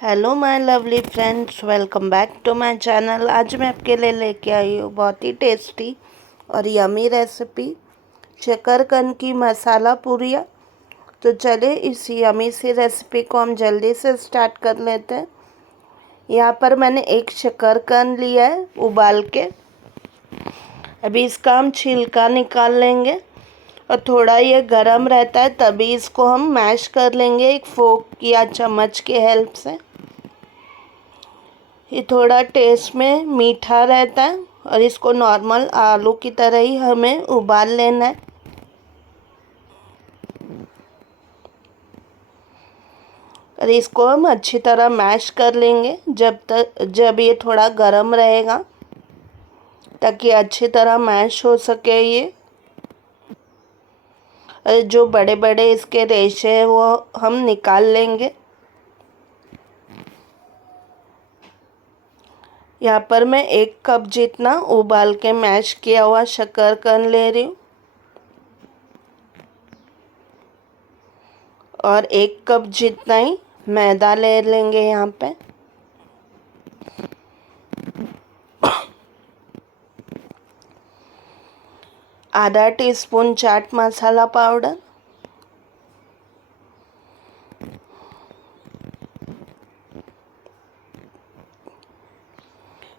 Hello my lovely friends, welcome back to my channel. आज मैं आपके लिए लेके आई हूँ बहुत ही टेस्टी और यमी रेसिपी शकरकंद की मसाला पूरियाँ। तो चलिए इस यमी सी रेसिपी को हम जल्दी से स्टार्ट कर लेते हैं। यहाँ पर मैंने एक शकरकंद लिया है उबाल के। अभी इसका हम छिलका निकाल लेंगे और थोड़ा ये गरम रहता है तभी इसको हम मैश कर लेंगे एक फोक या चम्मच की हेल्प से। ये थोड़ा टेस्ट में मीठा रहता है और इसको नॉर्मल आलू की तरह ही हमें उबाल लेना है। और इसको हम अच्छी तरह मैश कर लेंगे जब ये थोड़ा गरम रहेगा, ताकि अच्छी तरह मैश हो सके ये। और जो बड़े बड़े इसके रेशे हैं वो हम निकाल लेंगे। यहाँ पर मैं 1 कप जितना उबाल के मैश किया हुआ शकरकंद ले रही हूँ और 1 कप जितना ही मैदा ले लेंगे। यहाँ पे आधा teaspoon chaat masala powder,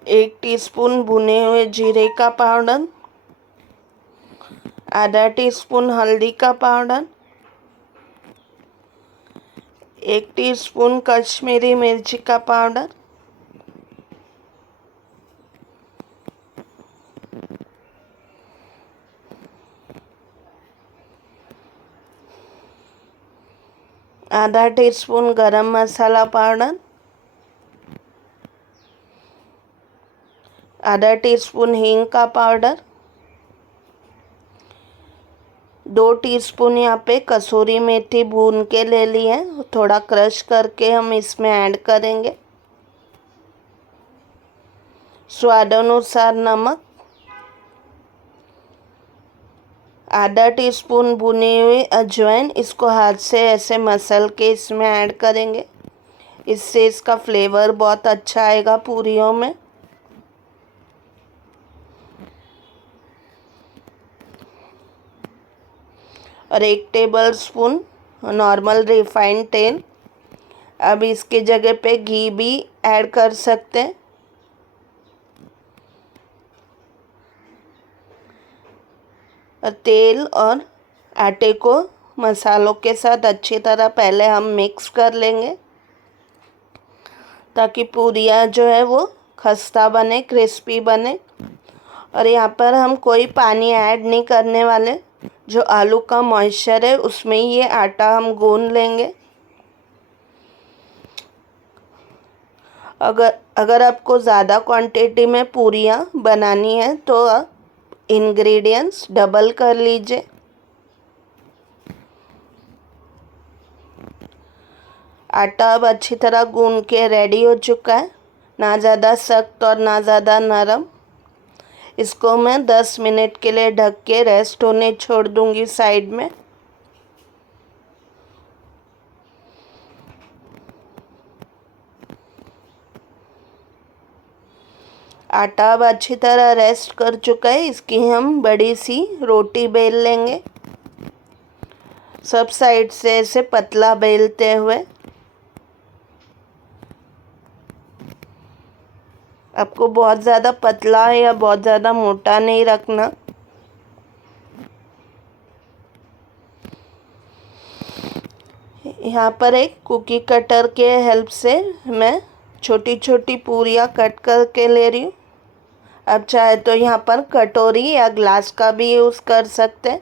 1 teaspoon भुने हुए जीरे का पाउडर, आधा टीस्पून हल्दी का पाउडर, 1 टीस्पून कश्मीरी मिर्ची का पाउडर, आधा टीस्पून गरम मसाला पाउडर, आधा टीस्पून हींग का पाउडर, 2 टीस्पून यहाँ पे कसूरी मेथी भून के ले ली है, थोड़ा क्रश करके हम इसमें ऐड करेंगे। स्वाद अनुसार नमक, आधा टीस्पून भुनी हुई अजवाइन, इसको हाथ से ऐसे मसल के इसमें ऐड करेंगे। इससे इसका फ्लेवर बहुत अच्छा आएगा पूरियों में। और 1 टेबलस्पून नॉर्मल रिफाइंड तेल। अब इसकी जगह पे घी भी ऐड कर सकते हैं। और तेल और आटे को मसालों के साथ अच्छी तरह पहले हम मिक्स कर लेंगे, ताकि पूरियाँ जो है वो खस्ता बने, क्रिस्पी बने। और यहाँ पर हम कोई पानी ऐड नहीं करने वाले, जो आलू का मॉइस्चर है उसमें ही ये आटा हम गूंद लेंगे। अगर आपको ज़्यादा क्वांटिटी में पूरियाँ बनानी है तो इंग्रेडिएंट्स डबल कर लीजिए। आटा अब अच्छी तरह गूंद के रेडी हो चुका है, ना ज़्यादा सख्त और ना ज़्यादा नरम। इसको मैं 10 मिनट के लिए ढक के रेस्ट होने छोड़ दूंगी साइड में। आटा अब अच्छी तरह रेस्ट कर चुका है, इसकी हम बड़ी सी रोटी बेल लेंगे, सब साइड से ऐसे पतला बेलते हुए। आपको बहुत ज़्यादा पतला या बहुत ज़्यादा मोटा नहीं रखना। यहाँ पर एक कुकी कटर के हेल्प से मैं छोटी छोटी पूरियाँ कट करके ले रही हूँ। आप चाहे तो यहाँ पर कटोरी या ग्लास का भी यूज़ कर सकते हैं,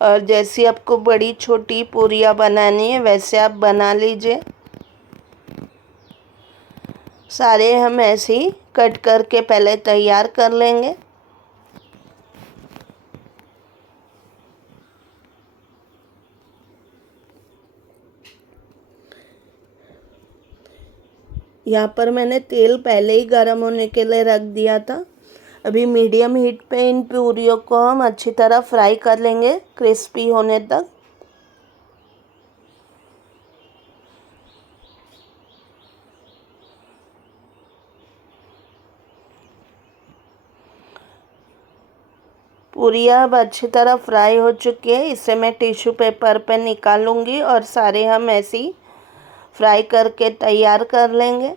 और जैसी आपको बड़ी छोटी पूरियाँ बनानी है वैसे आप बना लीजिए। सारे हम ऐसे ही कट करके पहले तैयार कर लेंगे। यहाँ पर मैंने तेल पहले ही गर्म होने के लिए रख दिया था। अभी मीडियम हीट पे इन पूरियों को हम अच्छी तरह फ्राई कर लेंगे क्रिस्पी होने तक। पूरियाँ अब अच्छी तरह फ्राई हो चुकी है। इसे मैं टिश्यू पेपर पे निकालूंगी और सारे हम ऐसे ही फ्राई करके तैयार कर लेंगे।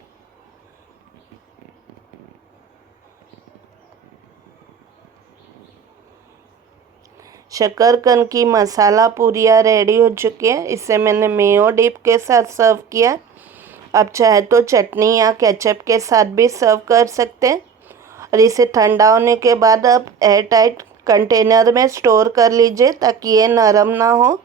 शकरकंद की मसाला पूरियाँ रेडी हो चुकी है। इसे मैंने मेयो डिप के साथ सर्व किया। आप चाहे तो चटनी या केचप के साथ भी सर्व कर सकते हैं। और इसे ठंडा होने के बाद आप एयर टाइट कंटेनर में स्टोर कर लीजिए ताकि ये नरम ना हो।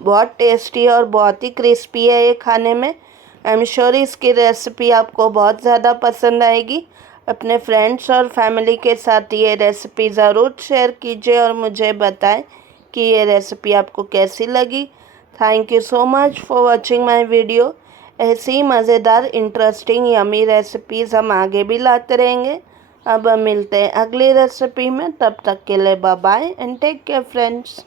बहुत टेस्टी और बहुत ही क्रिस्पी है ये खाने में। आई एम श्योर इसकी रेसिपी आपको बहुत ज़्यादा पसंद आएगी। अपने फ्रेंड्स और फैमिली के साथ ये रेसिपी ज़रूर शेयर कीजिए और मुझे बताएं कि ये रेसिपी आपको कैसी लगी। Thank you so much for watching my video. ऐसी ही मज़ेदार इंटरेस्टिंग यमी रेसिपीज़ हम आगे भी लाते रहेंगे। अब हम मिलते हैं अगली रेसिपी में। तब तक के लिए bye bye and take care friends.